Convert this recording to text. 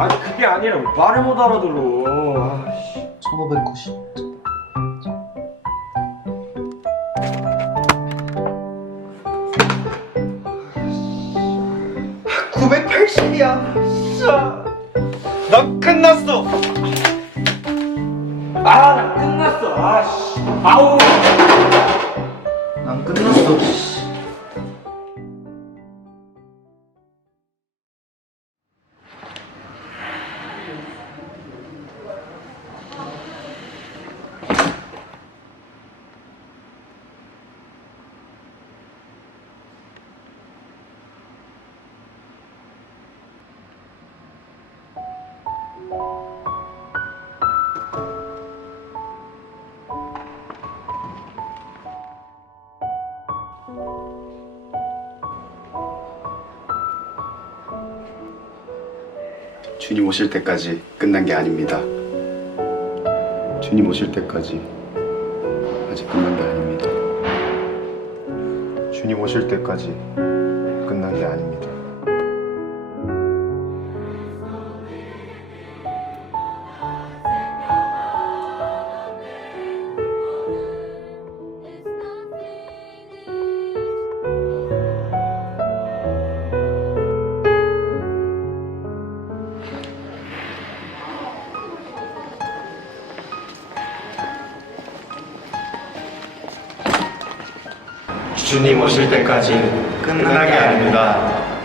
아니라 말을 못 알아들어. 아씨. 1590 980이야. 진짜. 난 끝났어. 아, 나 끝났어. 아씨. 아우. 난 끝났어 주님 오실 때까지 끝난 게 아닙니다. 주님 오실 때까지 아직 끝난 게 아닙니다. 주님 오실 때까지 끝난 게 아닙니다. 주님 오실 때까지 끝난 게 아닙니다.